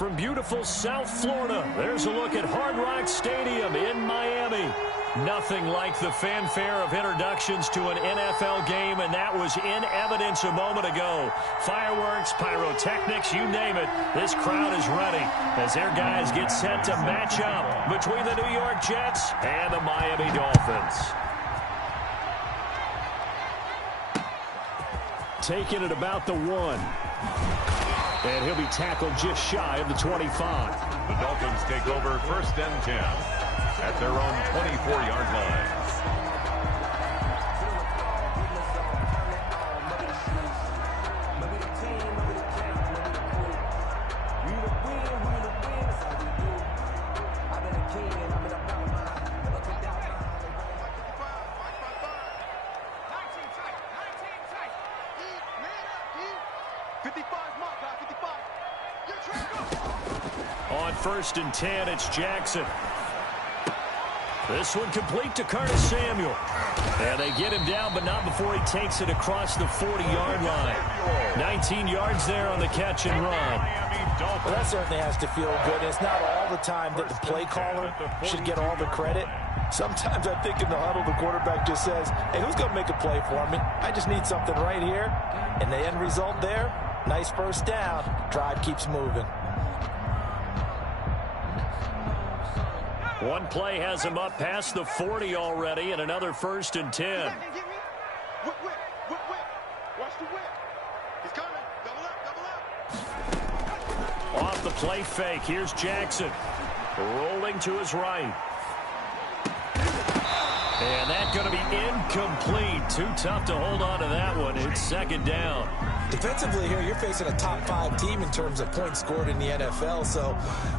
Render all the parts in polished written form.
from beautiful South Florida. There's a look at Hard Rock Stadium in Miami. Nothing like the fanfare of introductions to an NFL game, and that was in evidence a moment ago. Fireworks, pyrotechnics, you name it. This crowd is ready as their guys get set to match up between the New York Jets and the Miami Dolphins. Taking it about the 1. And he'll be tackled just shy of the 25. The Dolphins take over 1st and 10 at their own 24-yard line. On 1st and 10, it's Jackson. This one complete to Curtis Samuel. And they get him down, but not before he takes it across the 40-yard line. 19 yards there on the catch and run. Well, that certainly has to feel good. It's not all the time that the play caller should get all the credit. Sometimes I think in the huddle, the quarterback just says, hey, who's going to make a play for me? I just need something right here. And the end result there, nice first down. Drive keeps moving. One play has him up past the 40 already, and another 1st and 10. Watch the whip. He's coming. Double up. Off the play fake, here's Jackson. Rolling to his right. And that's going to be incomplete. Too tough to hold on to that one. It's 2nd down. Defensively here, you're facing a top 5 team in terms of points scored in the NFL. So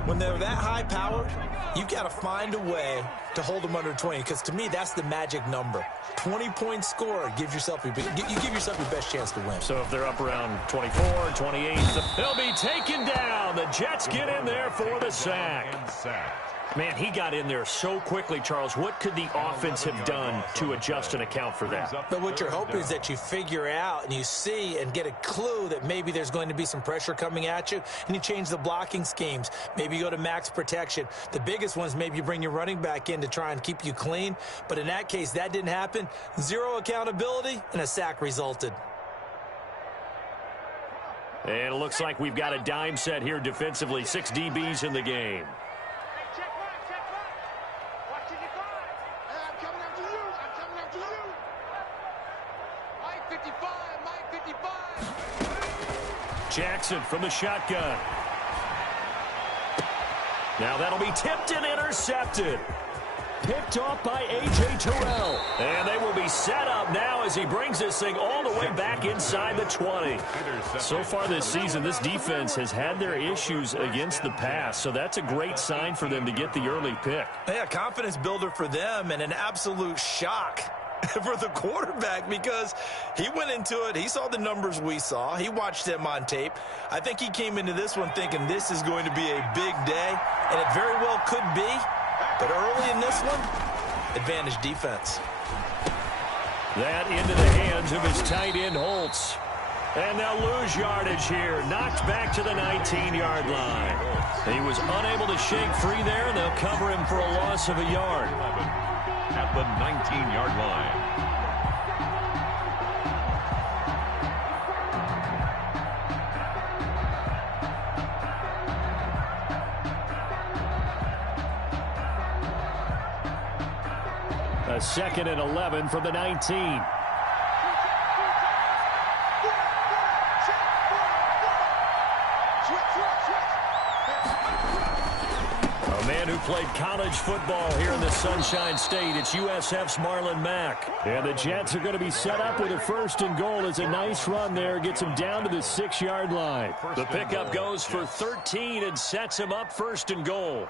when they're that high-powered, you've got to find a way to hold them under 20. Because to me, that's the magic number. 20 points scored gives yourself you give yourself your best chance to win. So if they're up around 24, 28, they'll be taken down. The Jets get in there for the sack. Man, he got in there so quickly, Charles. What could the offense have done to adjust and account for that? But what you're hoping is that you figure out and you see and get a clue that maybe there's going to be some pressure coming at you, and you change the blocking schemes. Maybe you go to max protection. The biggest one is maybe you bring your running back in to try and keep you clean. But in that case, that didn't happen. 0 accountability, and a sack resulted. And it looks like we've got a dime set here defensively. 6 DBs in the game. Jackson from the shotgun. Now that'll be tipped and intercepted. Picked off by A.J. Terrell. And they will be set up now as he brings this thing all the way back inside the 20. So far this season, this defense has had their issues against the pass, so that's a great sign for them to get the early pick. Yeah, confidence builder for them and an absolute shock for the quarterback because he went into it. He saw the numbers we saw. He watched them on tape. I think he came into this one thinking this is going to be a big day, and it very well could be. But early in this one, advantage defense. That into the hands of his tight end, Holtz. And they'll lose yardage here. Knocked back to the 19-yard line. He was unable to shake free there, and they'll cover him for a loss of a yard. At the 19-yard line. A 2nd and 11 from the 19. A man who played college football here in the Sunshine State. It's USF's Marlon Mack. And the Jets are going to be set up with a 1st and goal. As a nice run there. Gets him down to the 6-yard line. The pickup goes for 13 and sets him up 1st and goal.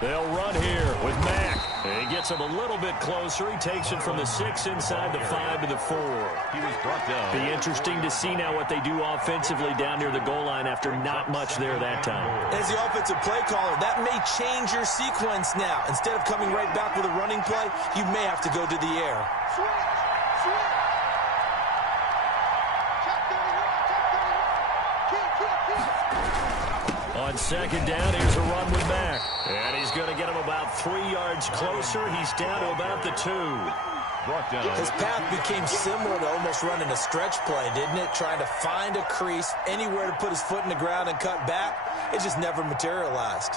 They'll run here with Mack. He gets him a little bit closer. He takes it from the 6 inside the 5 to the 4. He was brought down. Be interesting to see now what they do offensively down near the goal line after not much there that time. As the offensive play caller, that may change your sequence now. Instead of coming right back with a running play, you may have to go to the air. On second down, here's a run with Mack. And he's going to get him about 3 yards closer. He's down to about the 2. Brought down. His path became similar to almost running a stretch play, didn't it? Trying to find a crease, anywhere to put his foot in the ground and cut back. It just never materialized.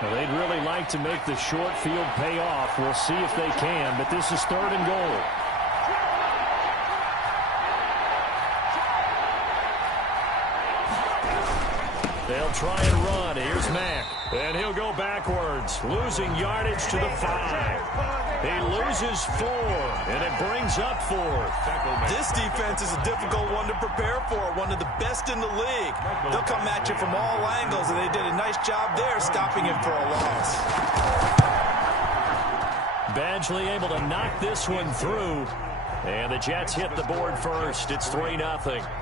Well, they'd really like to make the short field pay off. We'll see if they can, but this is 3rd and goal. They'll try and run. Here's Mack. And he'll go backwards, losing yardage to the 5. He loses 4, and it brings up 4th. This defense is a difficult one to prepare for, one of the best in the league. They'll come at you from all angles, and they did a nice job there stopping him for a loss. Badgley able to knock this one through. And the Jets hit the board first. It's 3-0.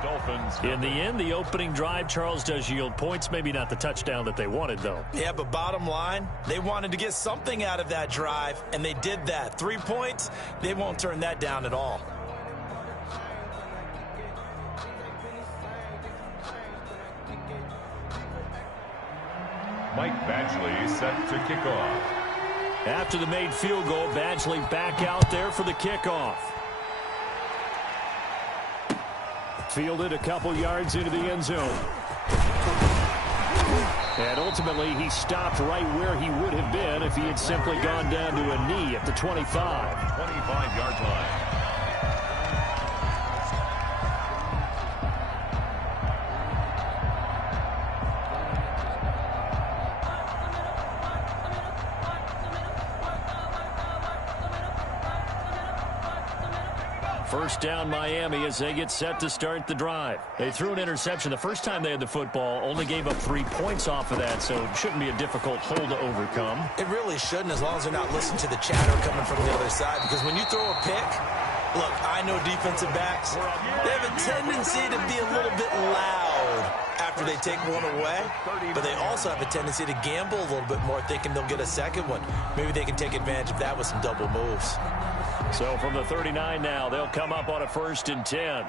Dolphins. In the end, the opening drive, Charles, does yield points. Maybe not the touchdown that they wanted, though. Yeah, but bottom line, they wanted to get something out of that drive, and they did that. 3 points, they won't turn that down at all. Mike Badgley set to kick off. After the made field goal, Badgley back out there for the kickoff. Fielded a couple yards into the end zone. And ultimately, he stopped right where he would have been if he had simply gone down to a knee at the 25. 25-yard line. First down Miami as they get set to start the drive. They threw an interception the first time they had the football, only gave up 3 points off of that, so it shouldn't be a difficult hole to overcome. It really shouldn't, as long as they're not listening to the chatter coming from the other side, because when you throw a pick, look, I know defensive backs, they have a tendency to be a little bit loud after they take one away, but they also have a tendency to gamble a little bit more, thinking they'll get a second one. Maybe they can take advantage of that with some double moves. So from the 39 now, they'll come up on a 1st and 10.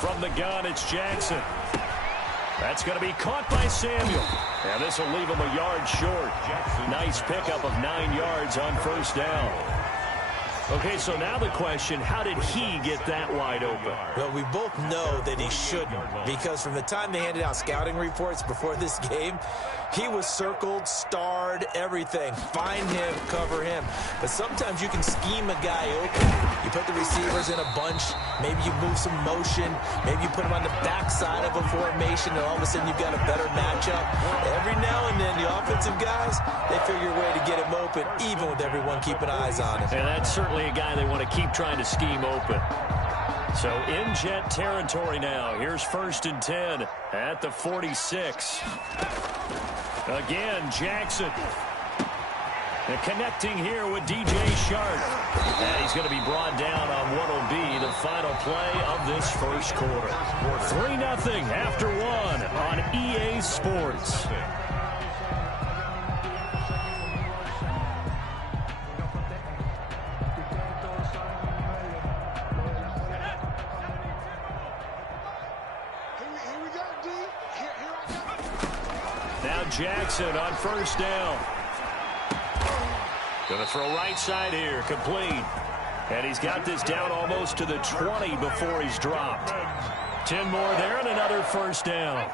From the gun, it's Jackson. That's going to be caught by Samuel. And this will leave him a yard short. Nice pickup of 9 yards on 1st down. Okay, so now the question, how did he get that wide open? Well, we both know that he shouldn't, because from the time they handed out scouting reports before this game, he was circled, starred, everything. Find him, cover him. But sometimes you can scheme a guy open. You put the receivers in a bunch. Maybe you move some motion. Maybe you put him on the backside of a formation, and all of a sudden you've got a better matchup. Every now and then, the offensive guys, they figure a way to get him open, even with everyone keeping eyes on him. And that's certainly a guy they want to keep trying to scheme open. So in Jet territory now. Here's 1st and 10 at the 46. Again, Jackson. And connecting here with DJ Shark. And he's going to be brought down on what will be the final play of this first quarter. 3-0 after 1 on EA Sports. Now Jackson on 1st down. Going to throw right side here, complete. And he's got this down almost to the 20 before he's dropped. 10 more there and another 1st down.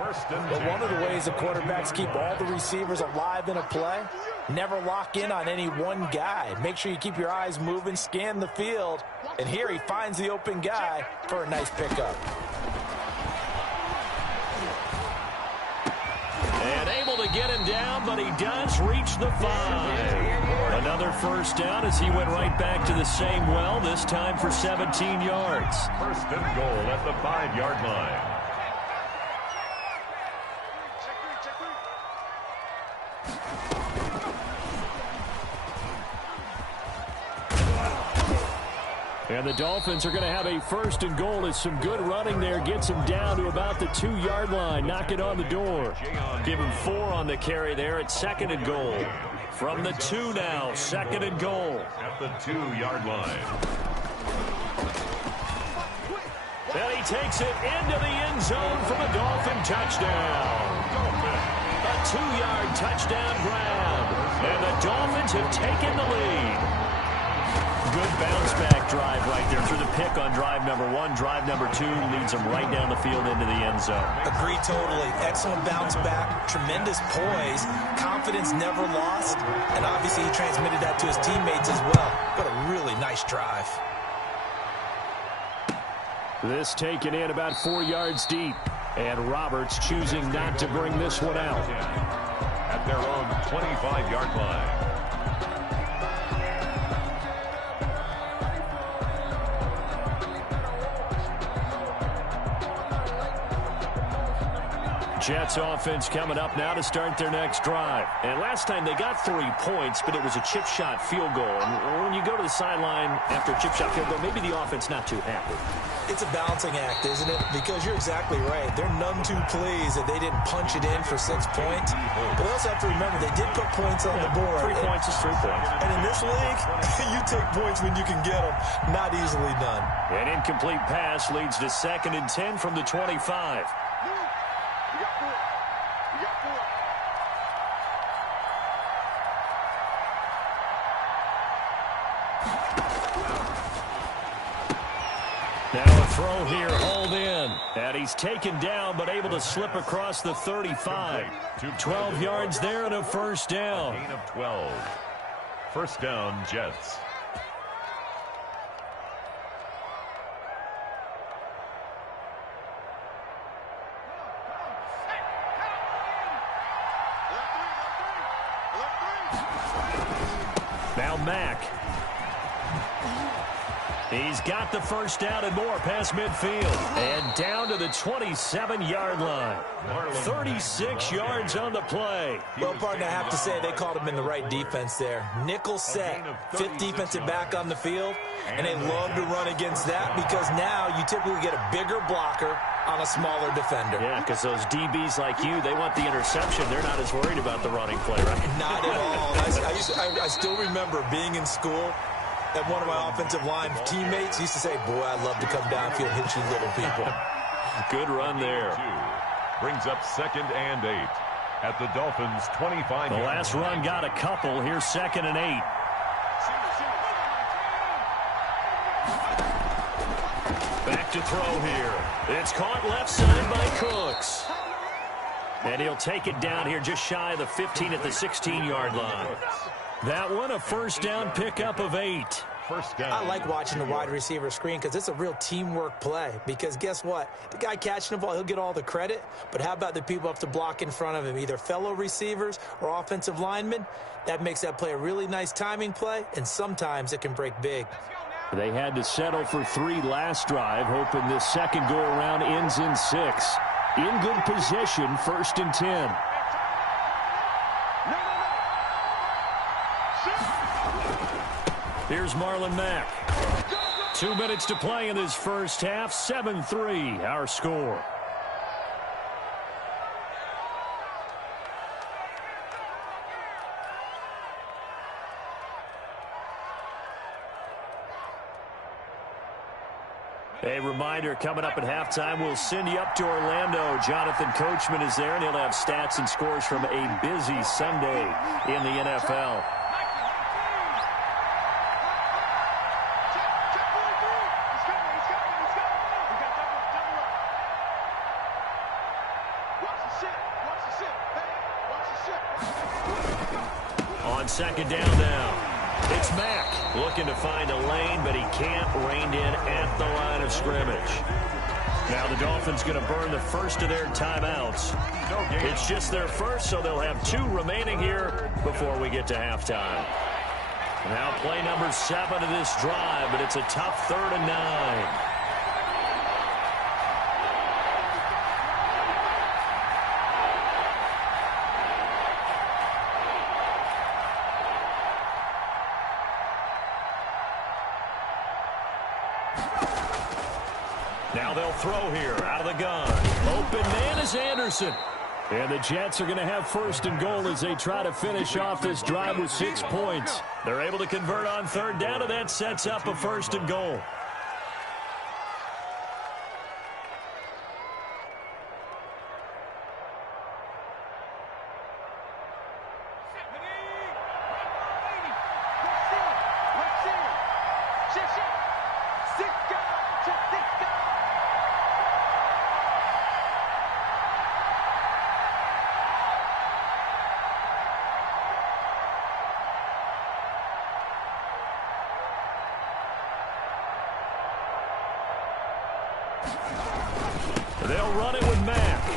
But one of the ways the quarterbacks keep all the receivers alive in a play, never lock in on any one guy. Make sure you keep your eyes moving, scan the field. And here he finds the open guy for a nice pickup. And able to get him down, but he does reach the 5. Another 1st down as he went right back to the same well, this time for 17 yards. 1st and goal at the 5-yard line. And the Dolphins are going to have a first and goal as some good running there gets him down to about the 2-yard line. Knock it on the door. Give him 4 on the carry there at second and goal. From the 2 now, second and goal. At the 2-yard line. And he takes it into the end zone from a Dolphin touchdown. A 2-yard touchdown grab. And the Dolphins have taken the lead. Good bounce-back drive right there through the pick on drive number 1. Drive number 2 leads them right down the field into the end zone. Agree totally. Excellent bounce back, tremendous poise, confidence never lost, and obviously he transmitted that to his teammates as well. What a really nice drive. This taken in about 4 yards deep, and Roberts choosing not to bring this one out. At their own 25-yard line. Jets offense coming up now to start their next drive. And last time they got 3 points, but it was a chip shot field goal. And when you go to the sideline after a chip shot field goal, maybe the offense not too happy. It's a balancing act, isn't it? Because you're exactly right. They're none too pleased that they didn't punch it in for 6 points. But they also have to remember they did put points on the board. 3 points is 3 points. And in this league, you take points when you can get them. Not easily done. An incomplete pass leads to 2nd and 10 from the 25. Now a throw here, hauled in. And he's taken down, but able to slip across the 35. 12 yards there and a first down. Gain of 12. First down, Jets. Now Mack. He's got the first down and more past midfield. And down to the 27-yard line. 36 yards on the play. Well, partner, I have to say they called him in the right defense there. Nickel set, 5th defensive back on the field, and they love to run against that because now you typically get a bigger blocker on a smaller defender. Yeah, because those DBs like you, they want the interception. They're not as worried about the running play, right? Not at all. I still remember being in school, and one of my offensive line teammates used to say, boy, I'd love to come downfield and hit you little people. Good run there. Brings up 2nd and 8 at the Dolphins' 25. The last run got a couple. Here's 2nd and 8. Back to throw here. It's caught left side by Cooks. And he'll take it down here just shy of the 15 at the 16-yard line. That one a first down pickup of 8. First down. I like watching the wide receiver screen because it's a real teamwork play. Because guess what? The guy catching the ball, he'll get all the credit. But how about the people up to block in front of him, either fellow receivers or offensive linemen? That makes that play a really nice timing play, and sometimes it can break big. They had to settle for 3 last drive, hoping this second go-around ends in 6. In good position, 1st and 10. Here's Marlon Mack. 2 minutes to play in this first half. 7-3, our score. A reminder, coming up at halftime, we'll send you up to Orlando. Jonathan Coachman is there, and he'll have stats and scores from a busy Sunday in the NFL. On 2nd down now, it's Mack looking to find a lane, but he can't. Reined in at the line of scrimmage. Now the Dolphins going to burn the first of their timeouts. It's just their first, so they'll have 2 remaining here before we get to halftime. Now play number 7 of this drive, but it's a tough 3rd and 9. Now they'll throw here out of the gun. Open man is Anderson. And the Jets are going to have first and goal as they try to finish off this drive with 6 points. They're able to convert on third down, and that sets up a first and goal. They'll run it with Mack.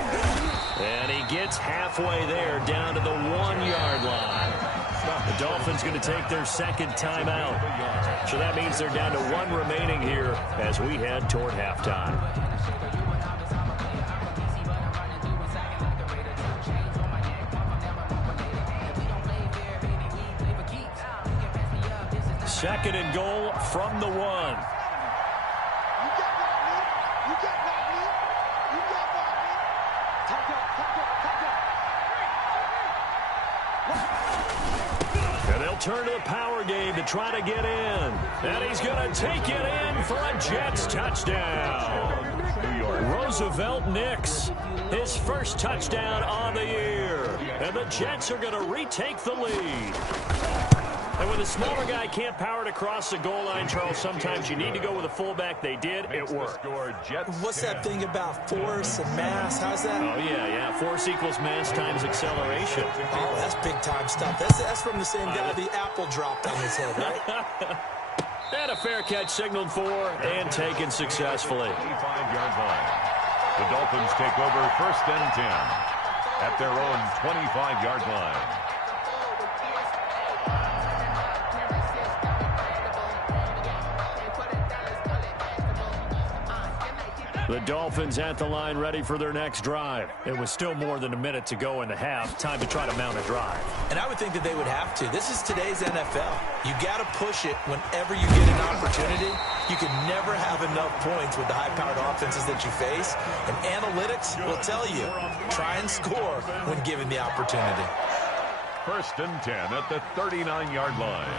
And he gets halfway there down to the 1-yard line. The Dolphins going to take their second timeout. So that means they're down to 1 remaining here as we head toward halftime. Second and goal from the 1. And they'll turn to the power game to try to get in. And he's going to take it in for a Jets touchdown. Roosevelt Nix, his first touchdown on the year. And the Jets are going to retake the lead. And when the smaller guy can't power it across the goal line, Charles, sometimes you need to go with a fullback. They did. It worked. What's that thing about force and mass? How's that? Oh, yeah. Force equals mass times acceleration. Oh, that's big-time stuff. That's from the same guy the apple dropped on his head, right? And a fair catch signaled for and taken successfully. 25-yard line. The Dolphins take over first and 10 at their own 25-yard line. The Dolphins at the line ready for their next drive. It was still more than a minute to go in the half. Time to try to mount a drive. And I would think that they would have to. This is today's NFL. You got to push it whenever you get an opportunity. You can never have enough points with the high-powered offenses that you face. And analytics will tell you, try and score when given the opportunity. First and 10 at the 39-yard line.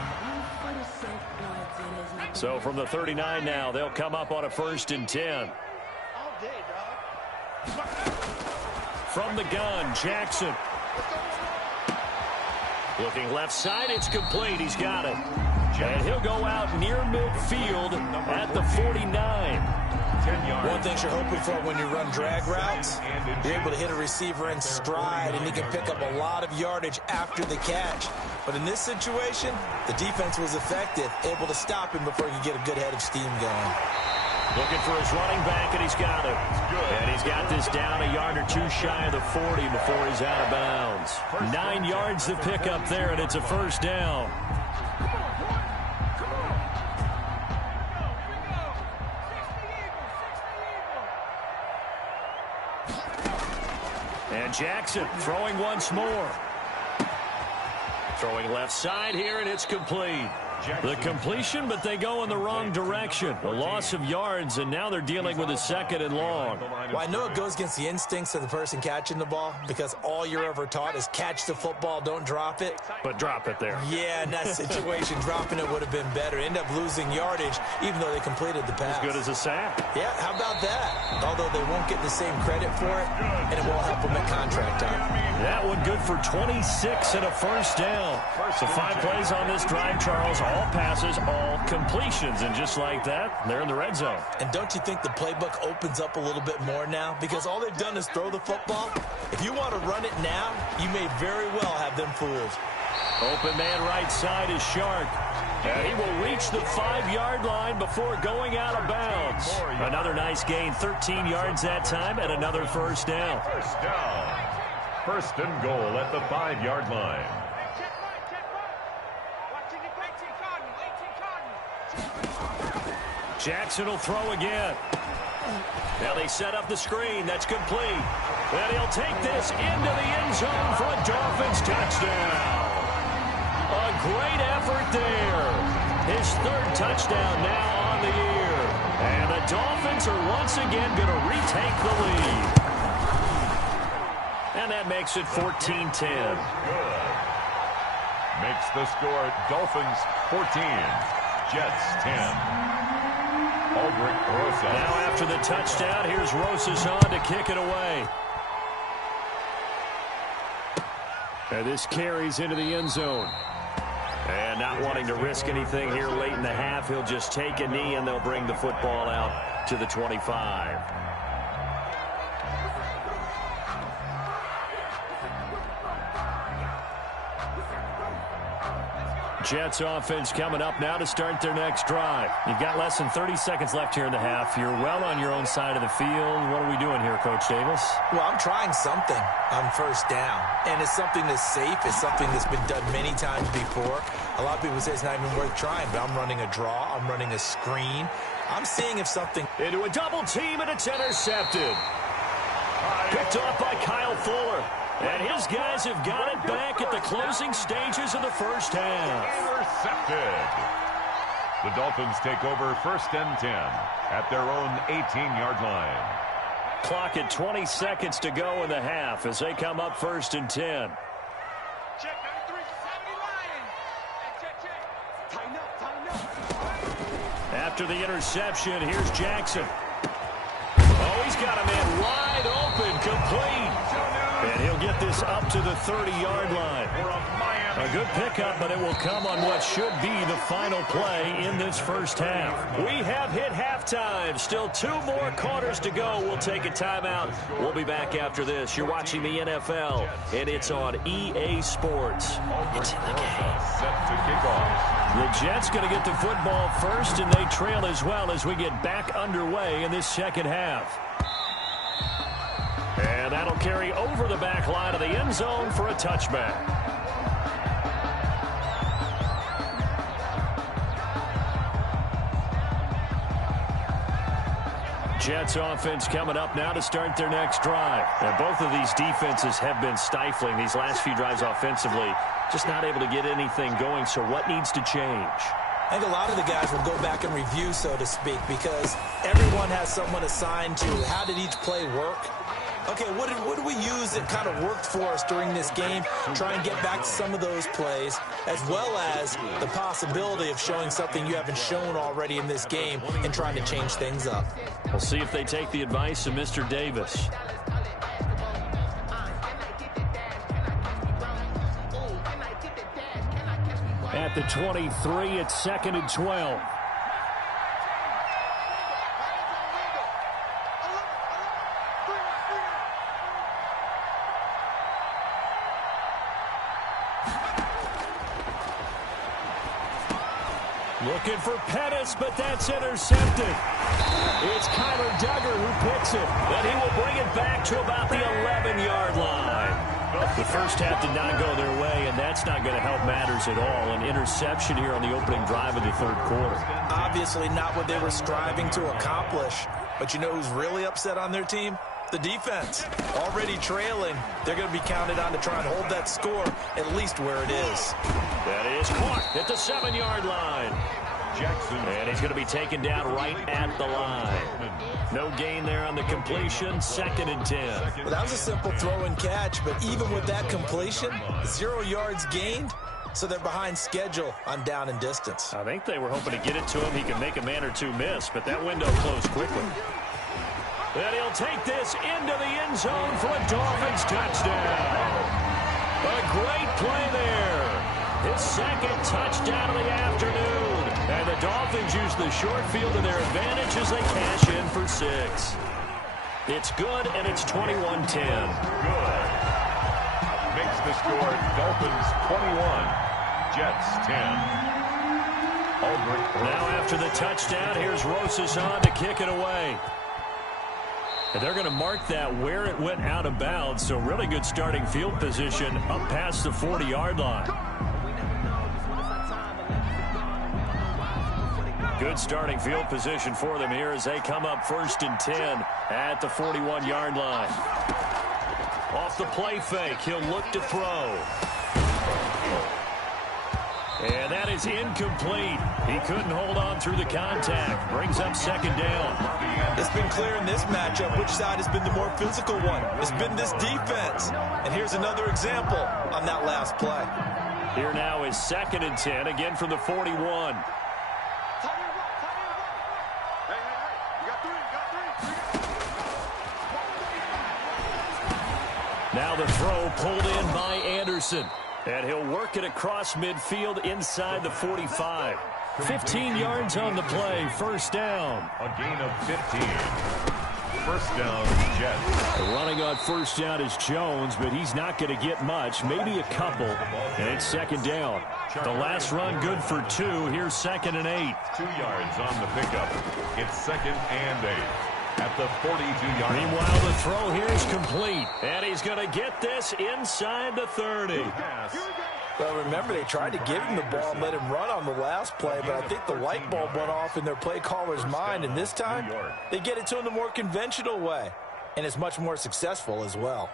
So from the 39 now, they'll come up on a first and 10. From the gun, Jackson. Looking left side, it's complete. He's got it. And he'll go out near midfield at the 49. One thing you're hoping for when you run drag routes, you're able to hit a receiver in stride, and he can pick up a lot of yardage after the catch. But in this situation, the defense was effective, able to stop him before he could get a good head of steam going. Looking for his running back, and he's got it. And he's got this down a yard or two shy of the 40 before he's out of bounds. 9 yards to pick up there, and it's a first down. And Jackson throwing once more. Throwing left side here, and it's complete. The completion, but they go in the wrong direction. A loss of yards, and now they're dealing with a second and long. Well, I know it goes against the instincts of the person catching the ball because all you're ever taught is catch the football, don't drop it. But drop it there. Yeah, in that situation, dropping it would have been better. End up losing yardage, even though they completed the pass. As good as a sack. Yeah, how about that? Although they won't get the same credit for it, and it won't help them at contract time. That one good for 26 and a first down. So 5 plays on this drive, Charles. All passes, all completions. And just like that, they're in the red zone. And don't you think the playbook opens up a little bit more now? Because all they've done is throw the football. If you want to run it now, you may very well have them fooled. Open man right side is Shark. And he will reach the 5-yard line before going out of bounds. Another nice gain, 13 yards that time, and another first down. First down. First and goal at the 5-yard line. Jackson will throw again. Now they set up the screen. That's complete. And he'll take this into the end zone for a Dolphins touchdown. A great effort there. His third touchdown now on the year. And the Dolphins are once again going to retake the lead. And that makes it 14-10. Makes the score Dolphins 14, Jets 10. Albrecht Rosas. Now after the touchdown, here's Rosas on to kick it away. And this carries into the end zone. And not wanting to risk anything here late in the half, he'll just take a knee and they'll bring the football out to the 25. Jets offense coming up now to start their next drive. You've got less than 30 seconds left here in the half. You're well on your own side of the field. What are we doing here, Coach Davis? Well, I'm trying something on first down, and it's something that's safe. It's something that's been done many times before. A lot of people say it's not even worth trying, but I'm running a draw. I'm running a screen. I'm seeing if something... Into a double team, and it's intercepted. Picked off by Kyle Fuller. And his guys have got it back at the closing stages of the first half. Intercepted. The Dolphins take over first and 10 at their own 18-yard line. Clock at 20 seconds to go in the half as they come up first and 10. Check 93, 70 line. Check. Tighten up. After the interception, here's Jackson. Oh, he's got a man wide open, complete. And he'll get this up to the 30-yard line. A good pickup, but it will come on what should be the final play in this first half. We have hit halftime. Still 2 more quarters to go. We'll take a timeout. We'll be back after this. You're watching the NFL, and it's on EA Sports. It's in the game. Set to kick off. The Jets going to get the football first, and they trail as well as we get back underway in this second half. And that'll carry over the back line of the end zone for a touchback. Jets offense coming up now to start their next drive. And both of these defenses have been stifling these last few drives offensively. Just not able to get anything going, so what needs to change? I think a lot of the guys will go back and review, so to speak, because everyone has someone assigned to how did each play work. Okay, what do we use that kind of worked for us during this game? Try and get back to some of those plays, as well as the possibility of showing something you haven't shown already in this game and trying to change things up. We'll see if they take the advice of Mr. Davis. At the 23, it's 2nd and 12. Looking for Pettis, but that's intercepted. It's Kyler Duggar who picks it, and he will bring it back to about the 11-yard line. The first half did not go their way, and that's not going to help matters at all. An interception here on the opening drive of the third quarter. Obviously not what they were striving to accomplish. But you know who's really upset on their team? The defense. Already trailing. They're going to be counted on to try and hold that score at least where it is. That is caught at the 7-yard line. Jackson. And he's going to be taken down right at the line. No gain there on the completion. 2nd and 10. Well, that was a simple throw and catch, but even with that completion, 0 yards gained, so they're behind schedule on down and distance. I think they were hoping to get it to him. He could make a man or two miss, but that window closed quickly. And he'll take this into the end zone for a Dolphins touchdown. A great play there. His 2nd touchdown of the afternoon. And the Dolphins use the short field to their advantage as they cash in for 6. It's good, and it's 21-10. Good. Makes the score Dolphins 21, Jets 10. Albrecht. Now after the touchdown, here's Rosas on to kick it away. And they're going to mark that where it went out of bounds, so really good starting field position up past the 40-yard line. Good starting field position for them here as they come up 1st and 10 at the 41-yard line. Off the play fake, he'll look to throw. And that is incomplete. He couldn't hold on through the contact. Brings up second down. It's been clear in this matchup which side has been the more physical one. It's been this defense. And here's another example on that last play. Here now is 2nd and 10, again from the 41. Hey, you got three. Now the throw pulled in by Anderson. And he'll work it across midfield inside the 45. 15 yards on the play. First down. A gain of 15. First down, Jets. Running on first down is Jones, but he's not going to get much. Maybe a couple. And it's second down. The last run good for 2. Here's 2nd and 8. 2 yards on the pickup. It's 2nd and 8. At the 42-yard line. Meanwhile, the throw here is complete. And he's going to get this inside the 30. Well, remember, they tried to give him the ball and let him run on the last play, but I think the light bulb went off in their play caller's mind, and this time they get it to him the more conventional way, and it's much more successful as well.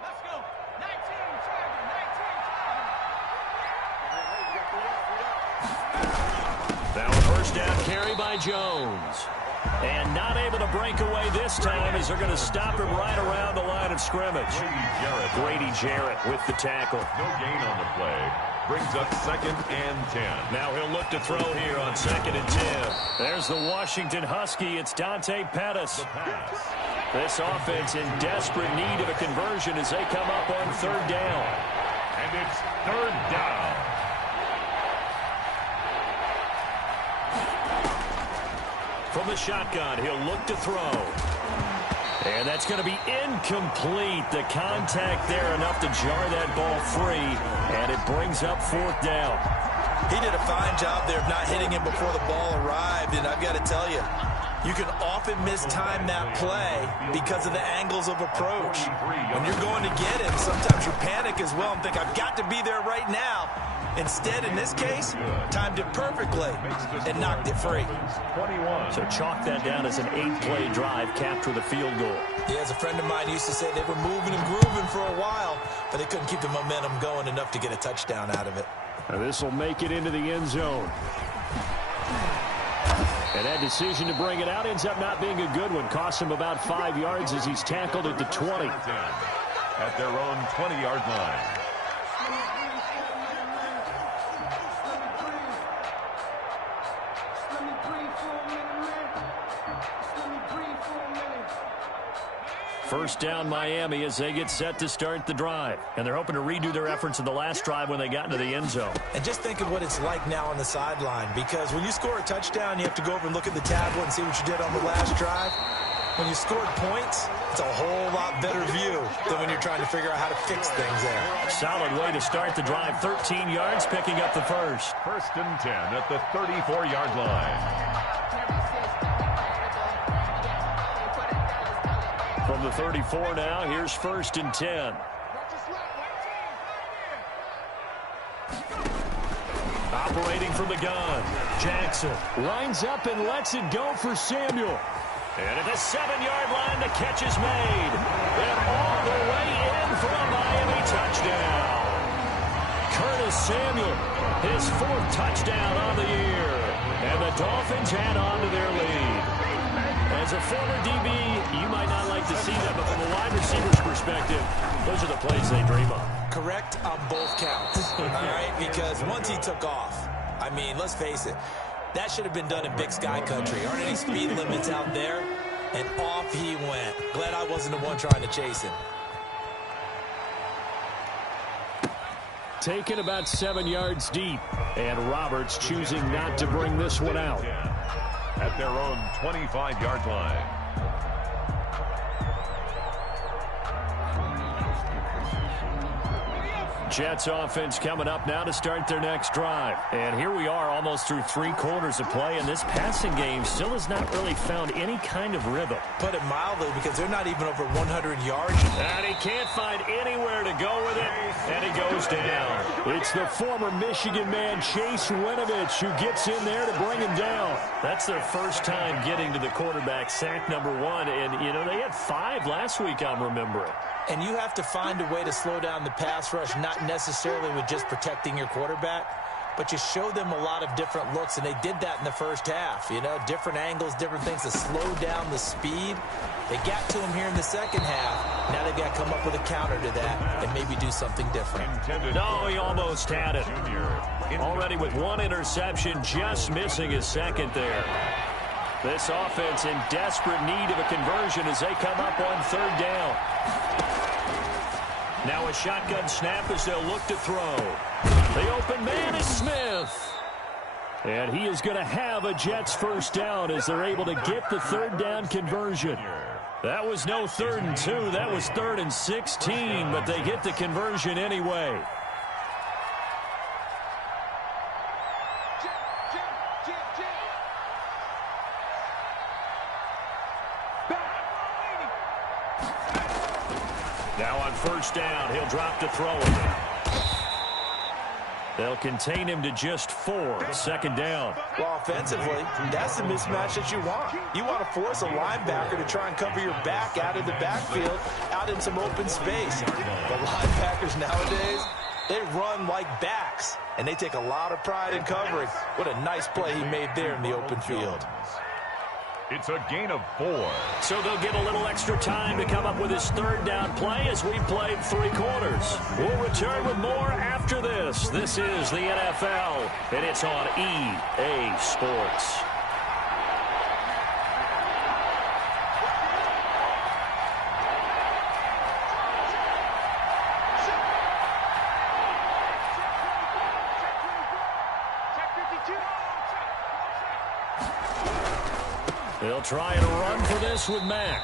Let's go. 19, Charger, 19. Now a first down carry by Jones. And not able to break away this time as they're going to stop him right around the line of scrimmage. Grady Jarrett with the tackle. No gain on the play. Brings up 2nd and 10. Now he'll look to throw here on 2nd and 10. There's the Washington Husky. It's Dante Pettis. This offense in desperate need of a conversion as they come up on 3rd down. And it's 3rd down. From the shotgun, he'll look to throw. And that's going to be incomplete. The contact there enough to jar that ball free. And it brings up 4th down. He did a fine job there of not hitting him before the ball arrived, and I've got to tell you, you can often mistime that play because of the angles of approach. When you're going to get him, sometimes you panic as well and think, I've got to be there right now. Instead, in this case, timed it perfectly and knocked it free. 21. So chalk that down as an 8-play drive, capture the field goal. Yeah, as a friend of mine used to say, they were moving and grooving for a while, but they couldn't keep the momentum going enough to get a touchdown out of it. This will make it into the end zone. And that decision to bring it out ends up not being a good one. Costs him about 5 yards as he's tackled at the 20. At their own 20-yard line. First down Miami as they get set to start the drive. And they're hoping to redo their efforts in the last drive when they got into the end zone. And just think of what it's like now on the sideline, because when you score a touchdown, you have to go over and look at the tablet and see what you did on the last drive. When you scored points, it's a whole lot better view than when you're trying to figure out how to fix things there. Solid way to start the drive. 13 yards, picking up the first. 1st and 10 at the 34-yard line. From the 34 now, here's 1st and 10. Operating from the gun. Jackson lines up and lets it go for Samuel. And at the 7-yard line, the catch is made. And all the way in for a Miami touchdown. Curtis Samuel, his 4th touchdown on the year. And the Dolphins add on to their lead. As a former DB, you might not like to see that, but from a wide receiver's perspective, those are the plays they dream of. Correct on both counts, all right? Because once he took off, I mean, let's face it, that should have been done in Big Sky Country. Aren't any speed limits out there? And off he went. Glad I wasn't the one trying to chase him. Taken about 7 yards deep, and Roberts choosing not to bring this one out. At their own 25-yard line. Jets offense coming up now to start their next drive. And here we are almost through 3 quarters of play, and this passing game still has not really found any kind of rhythm. Put it mildly, because they're not even over 100 yards. And he can't find anywhere to go with it, and he goes down. It's the former Michigan man, Chase Winovich, who gets in there to bring him down. That's their first time getting to the quarterback, sack number 1. And, you know, they had 5 last week, I'm remembering. And you have to find a way to slow down the pass rush, not necessarily with just protecting your quarterback, but you show them a lot of different looks, and they did that in the first half. You know, different angles, different things to slow down the speed. They got to him here in the second half. Now they've got to come up with a counter to that and maybe do something different. No, he almost had it. Already with one interception, just missing his second there. This offense in desperate need of a conversion as they come up on third down. Now a shotgun snap as they'll look to throw. The open man is Smith. And he is going to have a Jets first down as they're able to get the third down conversion. That was no 3rd and 2. That was 3rd and 16, but they get the conversion anyway. Now on first down, he'll drop to throw it. They'll contain him to just 4. Second down. Well, offensively, that's the mismatch that you want. You want to force a linebacker to try and cover your back out of the backfield, out in some open space. The linebackers nowadays, they run like backs, and they take a lot of pride in covering. What a nice play he made there in the open field. It's a gain of 4. So they'll get a little extra time to come up with his third down play as we played 3 quarters. We'll return with more after this. This is the NFL, and it's on EA Sports. They'll try and run for this with Mack.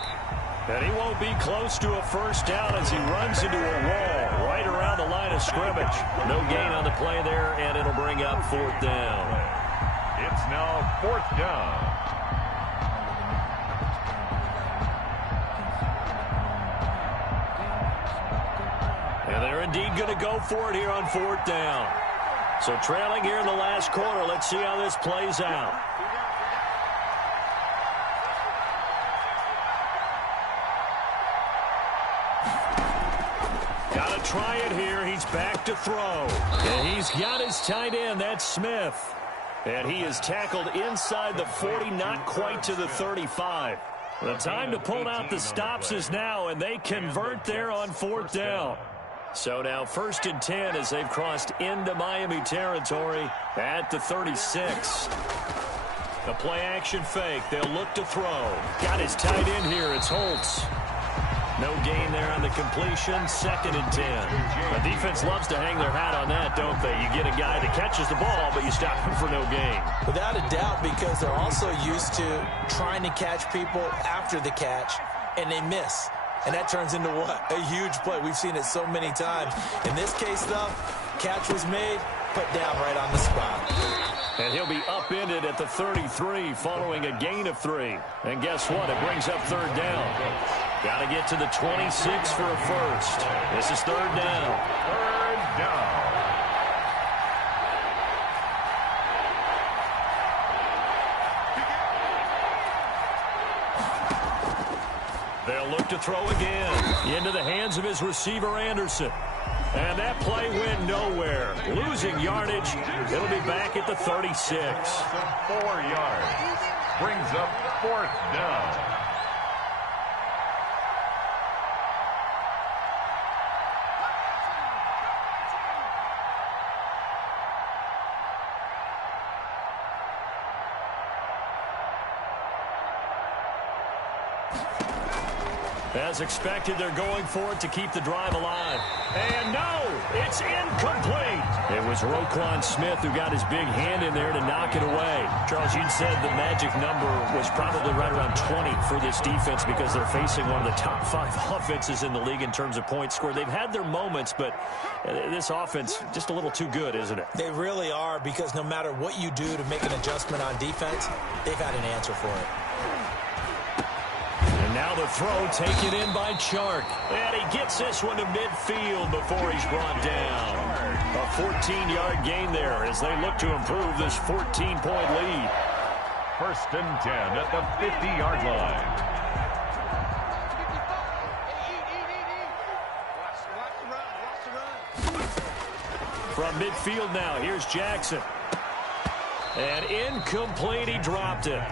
And he won't be close to a first down as he runs into a wall right around the line of scrimmage. No gain on the play there, and it'll bring up 4th down. It's now 4th down. And they're indeed going to go for it here on 4th down. So trailing here in the last quarter, let's see how this plays out. Got to try it here. He's back to throw. And he's got his tight end. That's Smith. And he is tackled inside the 40, not quite to the 35. The time to pull out the stops is now, and they convert there on 4th down. So now 1st and 10 as they've crossed into Miami territory at the 36. A play-action fake. They'll look to throw. Got his tight end here. It's Holtz. No gain there on the completion. 2nd and 10. The defense loves to hang their hat on that, don't they? You get a guy that catches the ball, but you stop him for no gain. Without a doubt, because they're also used to trying to catch people after the catch, and they miss. And that turns into what? A huge play. We've seen it so many times. In this case, though, catch was made, put down right on the spot. And he'll be upended at the 33 following a gain of 3. And guess what? It brings up 3rd down. Got to get to the 26 for a first. This is 3rd down. 3rd down. They'll look to throw again into the hands of his receiver, Anderson. And that play went nowhere. Losing yardage. It'll be back at the 36. 4 yards. Brings up 4th down. As expected, they're going for it to keep the drive alive. And no, it's incomplete. It was Roquan Smith who got his big hand in there to knock it away. Charles, you'd said the magic number was probably right around 20 for this defense because they're facing one of the top 5 offenses in the league in terms of points scored. They've had their moments, but this offense just a little too good, isn't it? They really are, because no matter what you do to make an adjustment on defense, they've got an answer for it. Now the throw taken in by Chark. And he gets this one to midfield before he's brought down. A 14-yard gain there as they look to improve this 14-point lead. 1st and 10 at the 50-yard line. midfield now. Here's Jackson. And incomplete, he dropped it.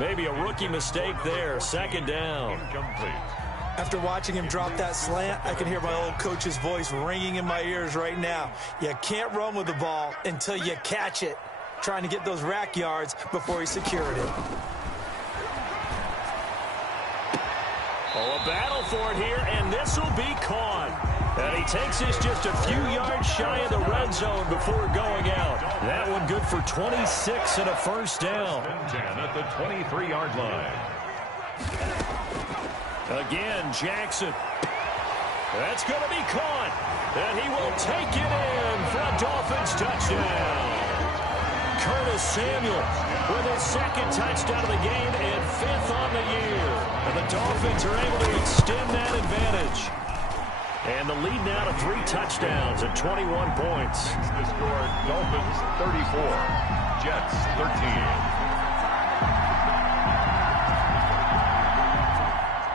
Maybe a rookie mistake there. Second down. Incomplete. After watching him drop that slant, I can hear my old coach's voice ringing in my ears right now. You can't run with the ball until you catch it. Trying to get those rack yards before he secured it. Oh, a battle for it here, and this will be caught. And he takes this just a few yards shy of the red zone before going out. That one good for 26 and a first down. 10 at the 23-yard line. Again, Jackson. That's going to be caught. And he will take it in for a Dolphins touchdown. Curtis Samuel with his second touchdown of the game and 5th on the year. And the Dolphins are able to extend that advantage. And the lead now to 3 touchdowns at 21 points. The score, Dolphins 34, Jets 13.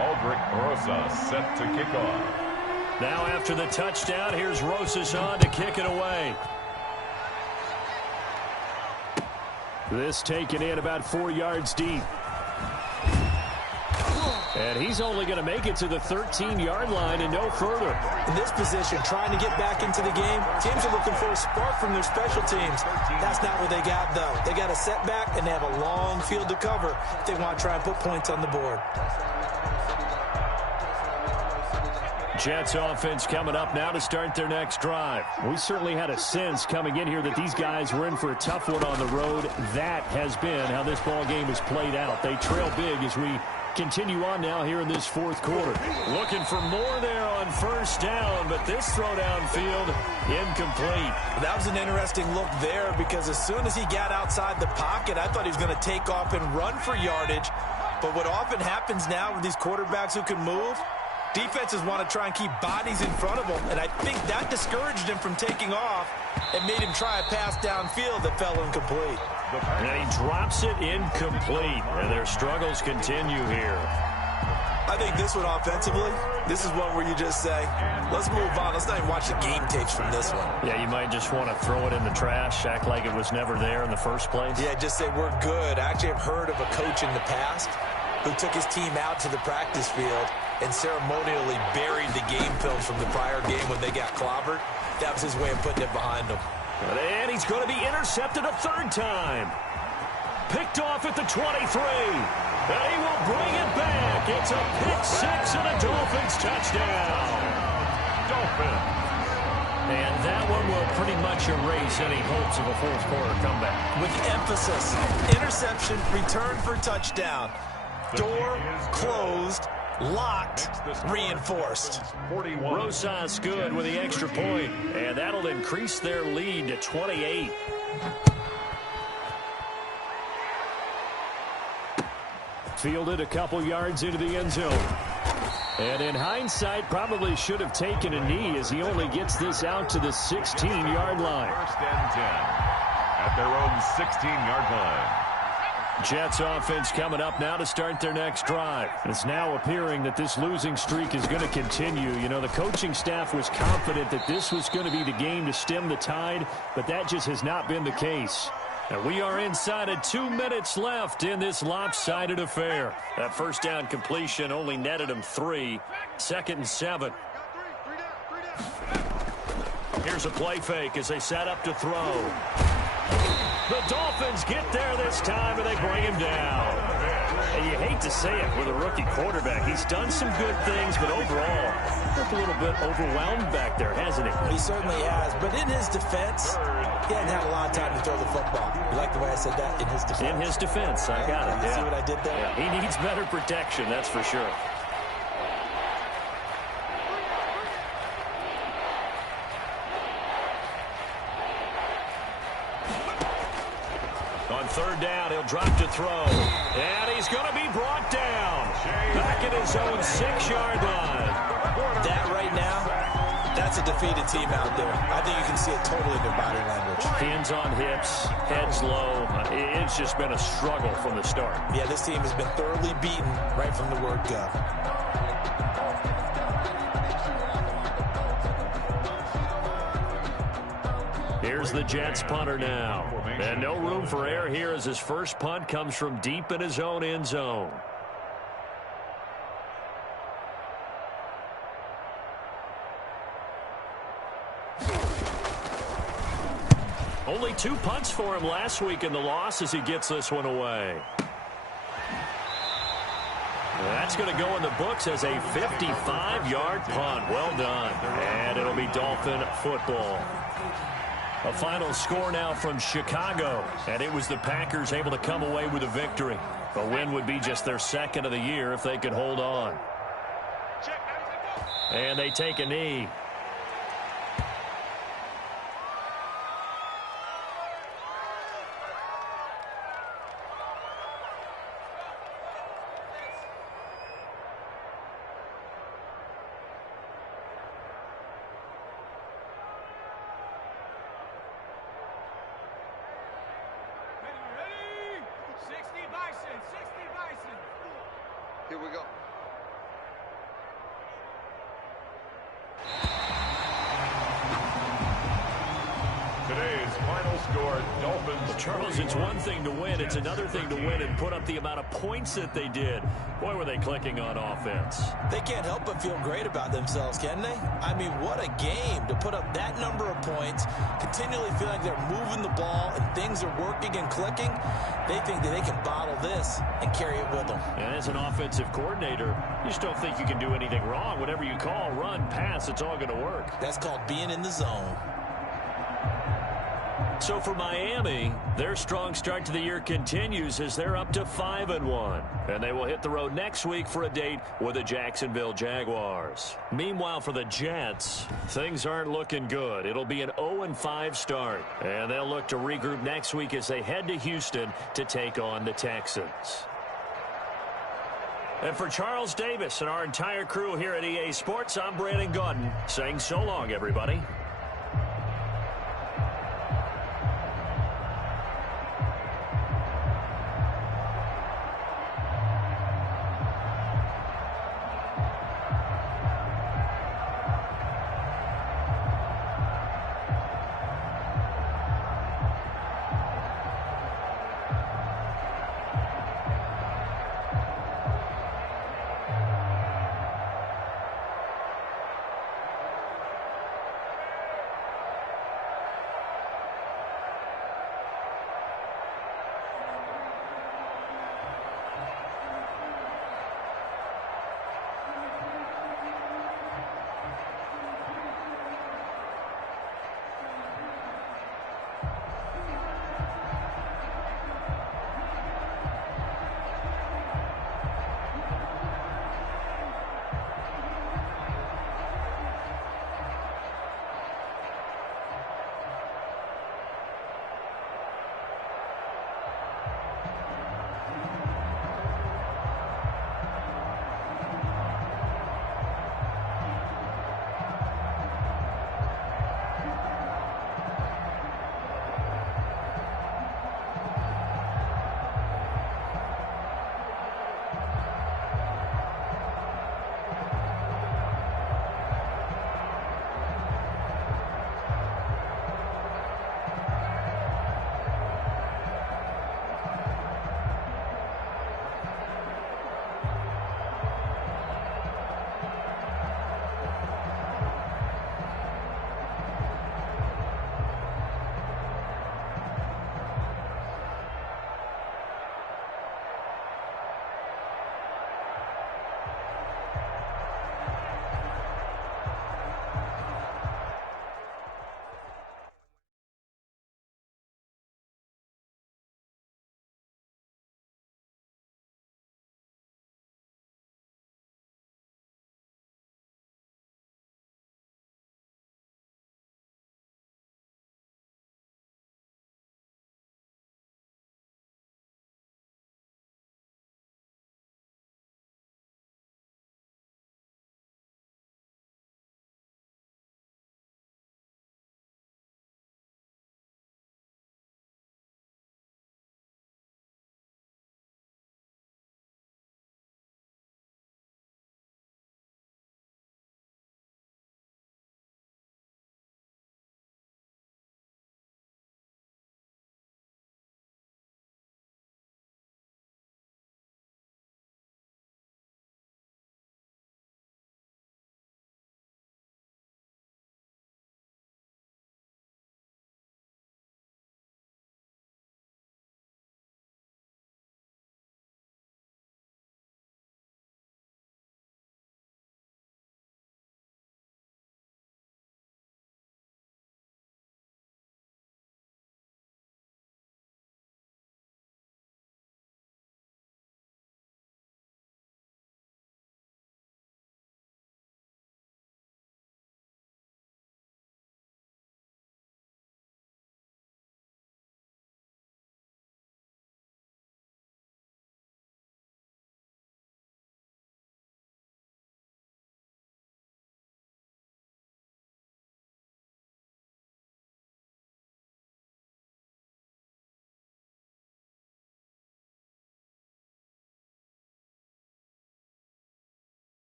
Aldrich Rosas set to kick off. Now after the touchdown, here's Rosas on to kick it away. This taken in about 4 yards deep. And he's only going to make it to the 13-yard line and no further. In this position, trying to get back into the game, teams are looking for a spark from their special teams. That's not what they got, though. They got a setback, and they have a long field to cover if they want to try and put points on the board. Jets offense coming up now to start their next drive. We certainly had a sense coming in here that these guys were in for a tough one on the road. That has been how this ball game has played out. They trail big as we continue on now here in this fourth quarter. Looking for more there on first down, but this throw downfield incomplete. That was an interesting look there because as soon as he got outside the pocket, I thought he was going to take off and run for yardage. But what often happens now with these quarterbacks who can move, defenses want to try and keep bodies in front of them, and I think that discouraged him from taking off and made him try a pass downfield that fell incomplete. And he drops it incomplete, and their struggles continue here. I think this one offensively, this is one where you just say, let's move on. Let's not even watch the game tapes from this one. Yeah, you might just want to throw it in the trash, act like it was never there in the first place. Yeah, just say we're good. I actually have heard of a coach in the past who took his team out to the practice field and ceremonially buried the game films from the prior game when they got clobbered. That was his way of putting it behind him. And he's going to be intercepted a third time. Picked off at the 23. And he will bring it back. It's a pick six and a Dolphins touchdown. Dolphins. And that one will pretty much erase any hopes of a fourth quarter comeback. With emphasis, interception, return for touchdown. Door closed, locked, reinforced. Rosas good with the extra point, and that'll increase their lead to 28. Fielded a couple yards into the end zone. And in hindsight, probably should have taken a knee as he only gets this out to the 16-yard line. First and 10 at their own 16-yard line. Jets offense coming up now to start their next drive. It's now appearing that this losing streak is going to continue. You know, the coaching staff was confident that this was going to be the game to stem the tide, but that just has not been the case. And we are inside of 2 minutes left in this lopsided affair. That first down completion only netted him 3. 2nd and 7. Here's a play fake as they set up to throw. The Dolphins get there this time, and they bring him down. And you hate to say it with a rookie quarterback. He's done some good things, but overall, looked a little bit overwhelmed back there, hasn't he? He certainly has. But in his defense, he hadn't had a lot of time to throw the football. You like the way I said that? In his defense. In his defense, I got it. You see what I did there? Yeah, he needs better protection, that's for sure. On third down, he'll drop to throw. And he's going to be brought down. Back at his own 6-yard line. That right now, that's a defeated team out there. I think you can see it totally in their body language. Hands on hips, heads low. It's just been a struggle from the start. Yeah, this team has been thoroughly beaten right from the word go. Here's the Jets punter now. And no room for error here as his first punt comes from deep in his own end zone. Only 2 punts for him last week in the loss as he gets this one away. That's going to go in the books as a 55-yard punt. Well done. And it'll be Dolphin football. A final score now from Chicago. And it was the Packers able to come away with a victory. A win would be just their second of the year if they could hold on. And they take a knee. Here we go. Today's final score, Dolphins. Well, Charles, it's one thing to win. It's another thing to win and put up the amount of points that they did. Boy, were they clicking on offense. They can't help but feel great about themselves, can they? I mean, what a game to put up that number of points, continually feel like they're moving the ball and things are working and clicking. They think that they can bottle this and carry it with them. And as an offensive coordinator, you just don't think you can do anything wrong. Whatever you call, run, pass, it's all going to work. That's called being in the zone. So for Miami, their strong start to the year continues as they're up to 5-1. And they will hit the road next week for a date with the Jacksonville Jaguars. Meanwhile, for the Jets, things aren't looking good. It'll be an 0-5 start. And they'll look to regroup next week as they head to Houston to take on the Texans. And for Charles Davis and our entire crew here at EA Sports, I'm Brandon Gaudin saying so long, everybody.